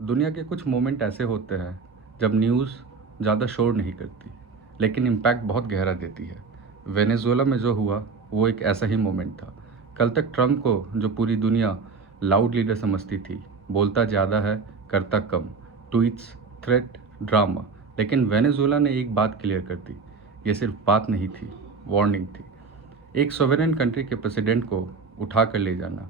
दुनिया के कुछ मोमेंट ऐसे होते हैं जब न्यूज़ ज़्यादा शोर नहीं करती, लेकिन इम्पैक्ट बहुत गहरा देती है। वेनेजुएला में जो हुआ वो एक ऐसा ही मोमेंट था। कल तक ट्रम्प को जो पूरी दुनिया लाउड लीडर समझती थी, बोलता ज़्यादा है करता कम, ट्वीट्स, थ्रेट, ड्रामा, लेकिन वेनेजुएला ने एक बात क्लियर कर दी। ये सिर्फ बात नहीं थी, वार्निंग थी। एक सोवेरेन कंट्री के प्रेसिडेंट को उठा कर ले जाना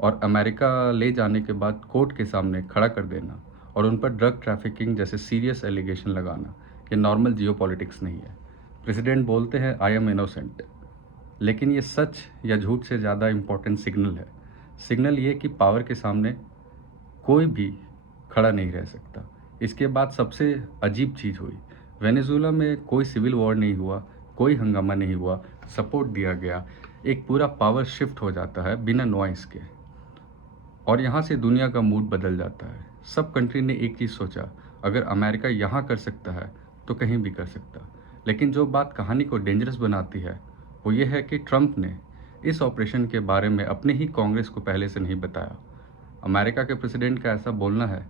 और अमेरिका ले जाने के बाद कोर्ट के सामने खड़ा कर देना और उन पर ड्रग ट्रैफिकिंग जैसे सीरियस एलिगेशन लगाना, ये नॉर्मल जियोपॉलिटिक्स नहीं है। प्रेसिडेंट बोलते हैं आई एम इनोसेंट, लेकिन ये सच या झूठ से ज़्यादा इम्पोर्टेंट सिग्नल है। सिग्नल ये कि पावर के सामने कोई भी खड़ा नहीं रह सकता। इसके बाद सबसे अजीब चीज़ हुई। वेनेजुएला में कोई सिविल वॉर नहीं हुआ, कोई हंगामा नहीं हुआ, सपोर्ट दिया गया। एक पूरा पावर शिफ्ट हो जाता है बिना नॉइस के, और यहाँ से दुनिया का मूड बदल जाता है। सब कंट्री ने एक चीज़ सोचा, अगर अमेरिका यहाँ कर सकता है तो कहीं भी कर सकता। लेकिन जो बात कहानी को डेंजरस बनाती है वो ये है कि ट्रम्प ने इस ऑपरेशन के बारे में अपने ही कांग्रेस को पहले से नहीं बताया। अमेरिका के प्रेसिडेंट का ऐसा बोलना है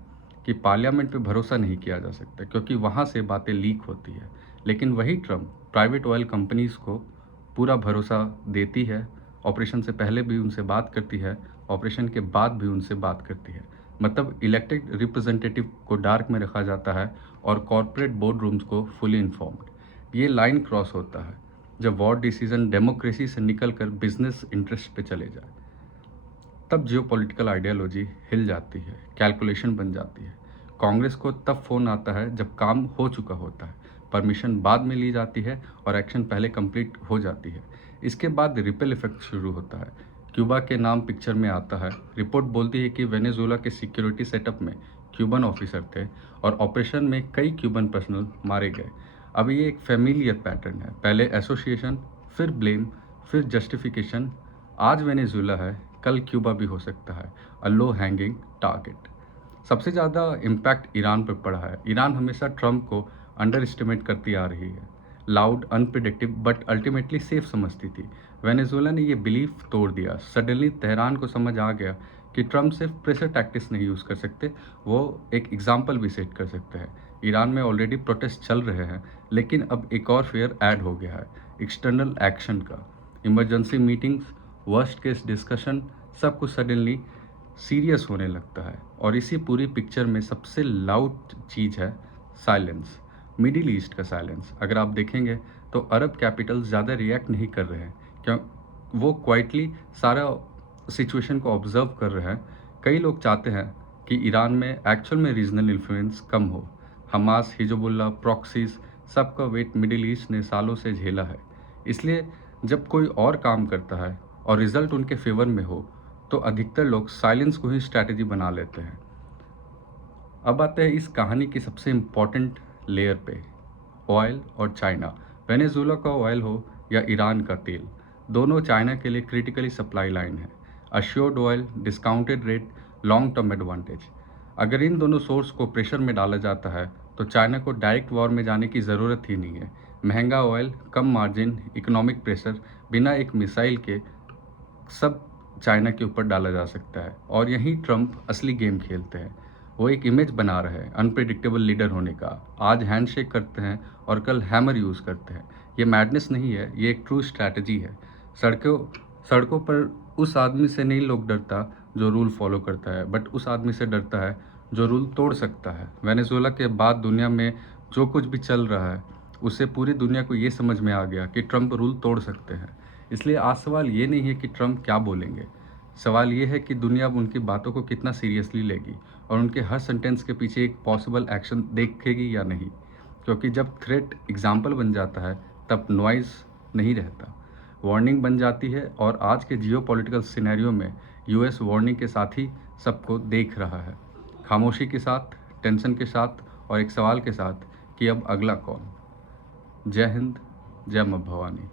कि पार्लियामेंट पे भरोसा नहीं किया जा सकता क्योंकि वहाँ से बातें लीक होती है। लेकिन वही ट्रम्प प्राइवेट ऑयल कंपनीज़ को पूरा भरोसा देती है। ऑपरेशन से पहले भी उनसे बात करती है, ऑपरेशन के बाद भी उनसे बात करती है। मतलब इलेक्टेड रिप्रेजेंटेटिव को डार्क में रखा जाता है और कॉरपोरेट बोर्ड रूम्स को फुली इन्फॉर्म्ड। ये लाइन क्रॉस होता है जब वॉर डिसीजन डेमोक्रेसी से निकल कर बिजनेस इंटरेस्ट पे चले जाए। तब जियोपॉलिटिकल आइडियोलॉजी हिल जाती है, कैलकुलेशन बन जाती है। कांग्रेस को तब फ़ोन आता है जब काम हो चुका होता है, परमिशन बाद में ली जाती है और एक्शन पहले कंप्लीट हो जाती है। इसके बाद रिपल इफेक्ट शुरू होता है। क्यूबा के नाम पिक्चर में आता है। रिपोर्ट बोलती है कि वेनेजुएला के सिक्योरिटी सेटअप में क्यूबन ऑफिसर थे और ऑपरेशन में कई क्यूबन पर्सनल मारे गए। अब ये एक फेमिलियर पैटर्न है, पहले एसोसिएशन, फिर ब्लेम, फिर जस्टिफिकेशन। आज वेनेजुएला है, कल क्यूबा भी हो सकता है। अ लो हैंगिंग टारगेट। सबसे ज़्यादा इम्पैक्ट ईरान पर पड़ा है। ईरान हमेशा ट्रम्प को अंडर एस्टिमेट करती आ रही है। लाउड, अनप्रिडिक्टिव बट अल्टीमेटली सेफ समझती थी। वेनेजुएला ने ये बिलीफ तोड़ दिया। सडनली तेहरान को समझ आ गया कि ट्रम्प सिर्फ प्रेशर टैक्टिक्स नहीं यूज़ कर सकते, वो एक एग्जाम्पल भी सेट कर सकते हैं। ईरान में ऑलरेडी प्रोटेस्ट चल रहे हैं, लेकिन अब एक और फेयर ऐड हो गया है, एक्सटर्नल एक्शन का। Emergency meetings, worst case discussion, सब कुछ सडनली सीरियस होने लगता है। और इसी पूरी पिक्चर में सबसे लाउड चीज़ है साइलेंस, मिडिल ईस्ट का साइलेंस। अगर आप देखेंगे तो अरब कैपिटल्स ज़्यादा रिएक्ट नहीं कर रहे हैं, क्यों? वो क्वाइटली सारा सिचुएशन को ऑब्जर्व कर रहे हैं। कई लोग चाहते हैं कि ईरान में एक्चुअल में रीजनल इन्फ्लुएंस कम हो। हमास, हिजबुल्ला, प्रॉक्सीज, सबका वेट मिडिल ईस्ट ने सालों से झेला है। इसलिए जब कोई और काम करता है और रिजल्ट उनके फेवर में हो तो अधिकतर लोग साइलेंस को ही स्ट्रैटेजी बना लेते हैं। अब आते हैं इस कहानी की सबसे इम्पॉर्टेंट लेयर पे, ऑयल और चाइना। वेनेजुएला का ऑयल हो या ईरान का तेल, दोनों चाइना के लिए क्रिटिकली सप्लाई लाइन है। Assured oil, discounted rate, long term advantage. अगर इन दोनों सोर्स को प्रेशर में डाला जाता है तो चाइना को डायरेक्ट वॉर में जाने की ज़रूरत ही नहीं है। महंगा ऑयल, कम मार्जिन, इकोनॉमिक प्रेशर, बिना एक मिसाइल के सब चाइना के ऊपर डाला जा सकता है। और यही ट्रम्प असली गेम खेलते हैं। वो एक इमेज बना रहे हैं अनप्रिडिक्टेबल लीडर होने का। आज हैंडशेक करते हैं और कल हैमर यूज़ करते हैं। ये मैडनेस नहीं है, ये एक ट्रू स्ट्रैटेजी है। सड़कों सड़कों पर उस आदमी से नहीं लोग डरता जो रूल फॉलो करता है, बट उस आदमी से डरता है जो रूल तोड़ सकता है। वेनेजुएला के बाद दुनिया में जो कुछ भी चल रहा है उससे पूरी दुनिया को ये समझ में आ गया कि ट्रम्प रूल तोड़ सकते हैं। इसलिए आज सवाल ये नहीं है कि ट्रम्प क्या बोलेंगे, सवाल ये है कि दुनिया अब उनकी बातों को कितना सीरियसली लेगी और उनके हर सेंटेंस के पीछे एक पॉसिबल एक्शन देखेगी या नहीं। क्योंकि जब थ्रेट एग्जाम्पल बन जाता है तब नॉइज़ नहीं रहता, वार्निंग बन जाती है। और आज के जियोपॉलिटिकल सिनेरियो में यूएस वार्निंग के साथ ही सबको देख रहा है, खामोशी के साथ, टेंशन के साथ और एक सवाल के साथ कि अब अगला कौन। जय हिंद, जय मां भवानी।